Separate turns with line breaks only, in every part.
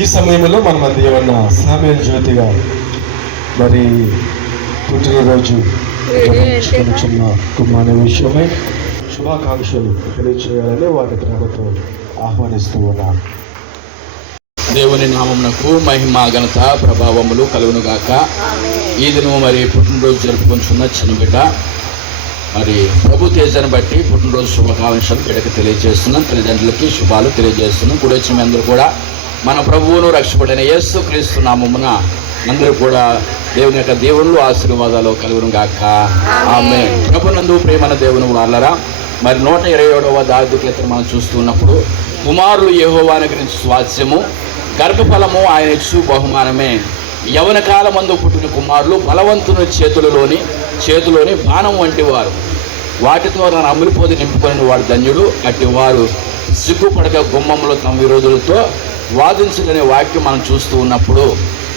ఈ సమయంలో మన మధ్య ఉన్న సామ్య జ్యోతిగా మరి పుట్టినరోజు జరుపుకుంటున్న కుమారి విషయమై శుభాకాంక్షలు తెలియచేయాలని వారి ప్రేమతో ఆహ్వానిస్తూ ఉన్నాను
దేవుని నామమునకు మహిమ ఘనత ప్రభావములు కలుగును గాక ఈ దినము మరి పుట్టినరోజు జరుపుకుంటున్న చిన్న బిడ్డ మరి ప్రభు తేజను బట్టి పుట్టినరోజు శుభాకాంక్షలు బిడ్డకు తెలియజేస్తున్నాం. తల్లిదండ్రులకి శుభాలు తెలియజేస్తున్నాం. కూడా వచ్చి మీ అందరూ కూడా మన ప్రభువును రక్షపడిన యేసు క్రీస్తు నామమున అందరూ కూడా దేవుని యొక్క దేవుళ్ళు ఆశీర్వాదాలు కలుగును గాక. ఆమె ప్రభునందు ప్రేమన దేవుని వాళ్ళరా మరి నూట ఇరవై ఏడవ దారిద్ర్యత మనం చూస్తున్నప్పుడు కుమారులు యెహోవాని గురించి స్వాస్యము గర్భఫలము ఆయన ఇచ్చు బహుమానమే. యవన కాలమందు పుట్టిన కుమారులు బలవంతుని చేతులలోని చేతిలోని బాణం వంటి వారు. వాటితో నన్ను అమలుపోది నింపుకొని వాడు ధన్యుడు అట్టి వారు సిగ్గుపడక గుమ్మంలో తమ విరోధులతో వాదించుకునే వాక్యం మనం చూస్తూ ఉన్నప్పుడు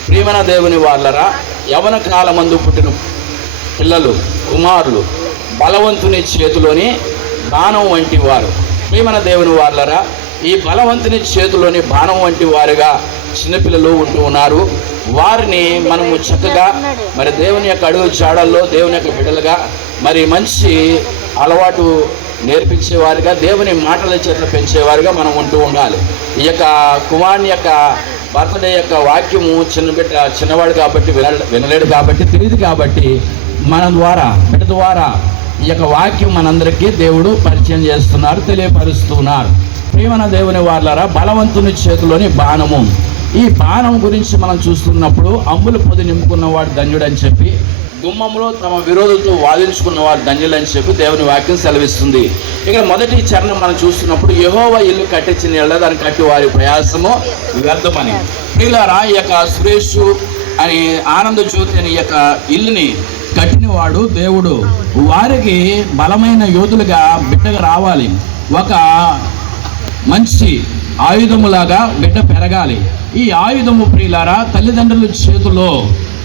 ప్రియమైన దేవుని వాళ్ళరా యవన కాలమందు పుట్టిన పిల్లలు కుమారులు బలవంతుని చేతిలోని బాణం వంటి వారు. ప్రియమైన దేవుని వాళ్ళరా ఈ బలవంతుని చేతిలోని బాణం వంటి వారుగా చిన్నపిల్లలు ఉంటూ ఉన్నారు. వారిని మనము చక్కగా మరి దేవుని యొక్క అడుగు చాడల్లో దేవుని యొక్క బిడ్డలుగా మరి మంచి అలవాటు నేర్పించేవారుగా దేవుని మాటల చేతులు పెంచేవారుగా మనం ఉంటూ ఉండాలి. ఈ యొక్క కుమారుని యొక్క బర్త్డే యొక్క వాక్యము చిన్న బిడ్డ చిన్నవాడు కాబట్టి విన వినలేడు కాబట్టి తెలియదు కాబట్టి మన ద్వారా బిడ్డ ద్వారా ఈ యొక్క వాక్యం మనందరికీ దేవుడు పరిచయం చేస్తున్నారు తెలియపరుస్తున్నారు. ప్రేమన దేవుని వాళ్ళరా బలవంతుని చేతిలోని బాణము. ఈ బాణం గురించి మనం చూస్తున్నప్పుడు అంబుల పొది నింపుకున్నవాడు ధన్యుడని చెప్పి గుమ్మంలో తమ విరోధులతో వాదించుకున్నవాడు ధన్యులని చెప్పి దేవుని వాక్యం సెలవిస్తుంది. ఇక్కడ మొదటి చరణం మనం చూస్తున్నప్పుడు యహోవ ఇల్లు కట్టించిన ఇళ్ళ దాన్ని కట్టి వారి ప్రయాసము వ్యర్థమని. ప్రియులారా ఈ యొక్క సురేష్ అని ఆనంద జ్యోతి అని యొక్క ఇల్లుని కట్టినవాడు దేవుడు. వారికి బలమైన యోధులుగా బిడ్డగా రావాలి. ఒక మంచి ఆయుధములాగా బిడ్డ పెరగాలి. ఈ ఆయుధము ప్రియులారా తల్లిదండ్రుల చేతిలో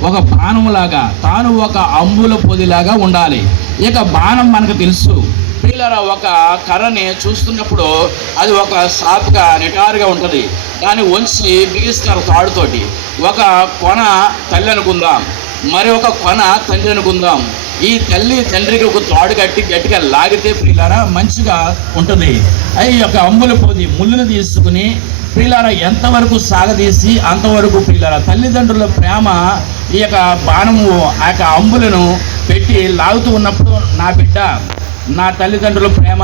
ఒక బాణములాగా తాను ఒక అంబుల పొదిలాగా ఉండాలి. ఇక బాణం మనకు తెలుసు. పిల్లల ఒక కర్రని చూస్తున్నప్పుడు అది ఒక సాపుగా నిటారుగా ఉంటుంది. దాన్ని వంచి బిగిస్తారు తాడుతోటి. ఒక కొన తల్లి అనుకుందాం. మరి ఒక కొన తండ్రి అనుకుందాం. ఈ తల్లి తండ్రికి ఒక తాడు కట్టి గట్టిగా లాగితే ప్రియులారా మంచిగా ఉంటుంది. అవి యొక్క అంబుల పొది ముళ్ళును తీసుకుని ప్రియులారా ఎంతవరకు సాగదీసి అంతవరకు ప్రియులారా తల్లిదండ్రుల ప్రేమ ఈ యొక్క బాణము ఆ యొక్క అంబులను పెట్టి లాగుతూ ఉన్నప్పుడు నా బిడ్డ నా తల్లిదండ్రుల ప్రేమ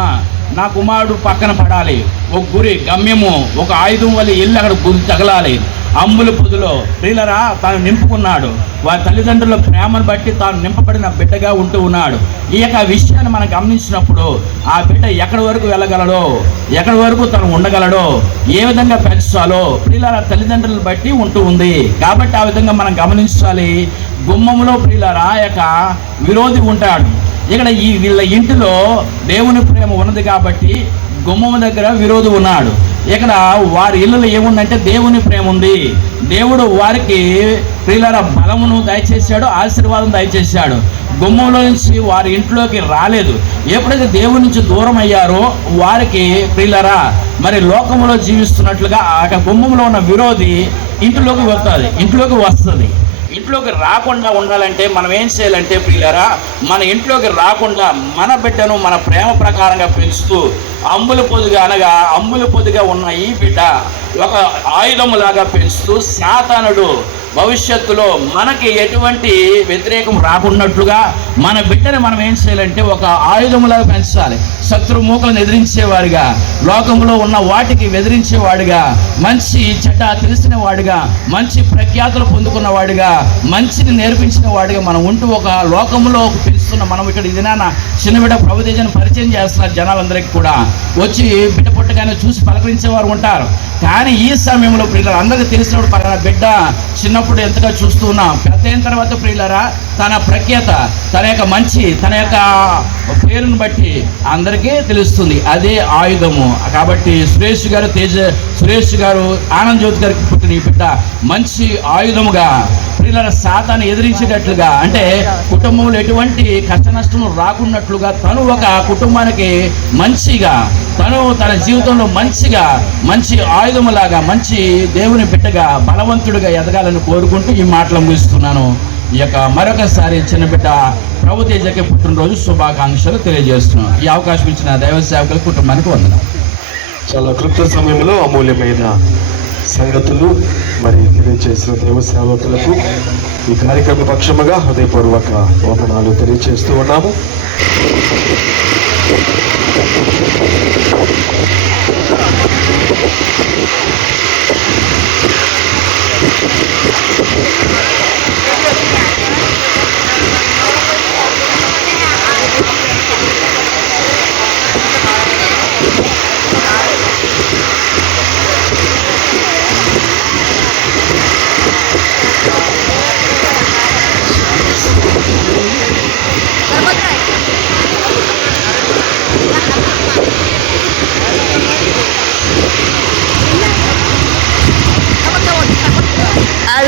నా కుమారుడు పక్కన పడాలి. ఒక గురి గమ్యము ఒక ఆయుధం వల్ల ఇల్లు అక్కడ గురి తగలాలి. అంబుల పొదులో ప్రియులరా తాను నింపుకున్నాడు. వారి తల్లిదండ్రుల ప్రేమను బట్టి తాను నింపబడిన బిడ్డగా ఉంటూ ఉన్నాడు. ఈ యొక్క విషయాన్ని మనం గమనించినప్పుడు ఆ బిడ్డ ఎక్కడి వరకు వెళ్ళగలడో ఎక్కడి వరకు తను ఉండగలడో ఏ విధంగా పెంచాలో ప్రియులారా తల్లిదండ్రులను బట్టి ఉంటూ ఉంది. కాబట్టి ఆ విధంగా మనం గమనించాలి. గుమ్మంలో ప్రియులారా యొక్క విరోధి ఉంటాడు. ఇక్కడ ఈ వీళ్ళ ఇంటిలో దేవుని ప్రేమ ఉన్నది కాబట్టి గుమ్మం దగ్గర విరోధి ఉన్నాడు. ఇక్కడ వారి ఇళ్ళలో ఏముందంటే దేవుని ప్రేమ ఉంది. దేవుడు వారికి ప్రియుల బలమును దయచేశాడు ఆశీర్వాదం దయచేశాడు. గుమ్మంలో నుంచి వారి ఇంట్లోకి రాలేదు. ఎప్పుడైతే దేవుని నుంచి దూరం అయ్యారో వారికి ప్రియులరా మరి లోకంలో జీవిస్తున్నట్లుగా ఆ గుమ్మంలో ఉన్న విరోధి ఇంటిలోకి వస్తుంది ఇంట్లోకి వస్తుంది. ఇంట్లోకి రాకుండా ఉండాలంటే మనం ఏం చేయాలంటే పిల్లరా మన ఇంట్లోకి రాకుండా మన బిడ్డను మన ప్రేమ ప్రకారంగా పెంచుతూ అంబుల పొదుగా అనగా అంబుల పొదుగా ఉన్న ఈ బిడ్డ ఒక ఆయుధములాగా పెంచుతూ శాతానుడు భవిష్యత్తులో మనకి ఎటువంటి వ్యతిరేకం రాకున్నట్లుగా మన బిడ్డని మనం ఏం చేయాలంటే ఒక ఆయుధములాగా పెంచాలి. శత్రుమూకలను ఎదిరించేవాడిగా లోకంలో ఉన్న వాటికి వెదిరించేవాడిగా మంచి చెడ్డ తెలిసిన వాడిగా మంచి ప్రఖ్యాతులు పొందుకున్నవాడిగా మంచిని నేర్పించిన వాడిగా మనం ఉంటూ ఒక లోకంలో పిలుస్తున్న మనం ఇక్కడ ఇది నాన్న చిన్న బిడ్డ ప్రభుదేజను పరిచయం చేస్తున్నారు జనాలందరికీ కూడా. వచ్చి బిడ్డ పుట్టగానే చూసి పలకరించేవారు ఉంటారు. కానీ ఈ సమయంలో పిల్లలు అందరికీ తెలిసినప్పుడు పలానా బిడ్డ చిన్న చిన్నప్పుడు ఎంతగా చూస్తూ ఉన్నాం. పెద్ద అయిన తర్వాత ప్రియులరా తన ప్రఖ్యాత తన యొక్క మంచి తన యొక్క పేరును బట్టి అందరికీ తెలుస్తుంది. అదే ఆయుధము. కాబట్టి సురేష్ గారు తేజ సురేష్ గారు ఆనంద్ జ్యోతి గారికి పుట్టిన నీ బిడ్డ మంచి ఆయుధముగా పిల్లల సాతాన్ని ఎదిరించేటట్లుగా అంటే కుటుంబంలో ఎటువంటి కష్ట నష్టం రాకున్నట్లుగా తను ఒక కుటుంబానికి మంచిగా తను తన జీవితంలో మంచిగా మంచి ఆయుధములాగా మంచి దేవుని బిడ్డగా బలవంతుడిగా ఎదగాలని కోరుకుంటూ ఈ మాటలు ముగిస్తున్నాను. ఈ యొక్క మరొకసారి చిన్న బిడ్డ ప్రభు పుట్టినరోజు శుభాకాంక్షలు తెలియజేస్తున్నాం ఈ అవకాశం ఇచ్చిన దైవ సేవకుల కుటుంబానికి వందనం
చాలా క్లుప్త సమయంలో అమూల్యమైన సంగతులు మరి తెలియజేసిన దేవ సేవకులకు ఈ కార్యక్రమ పక్షముగా హృదయపూర్వక వందనాలు తెలియజేస్తూ ఉన్నాము.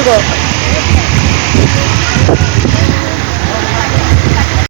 করবো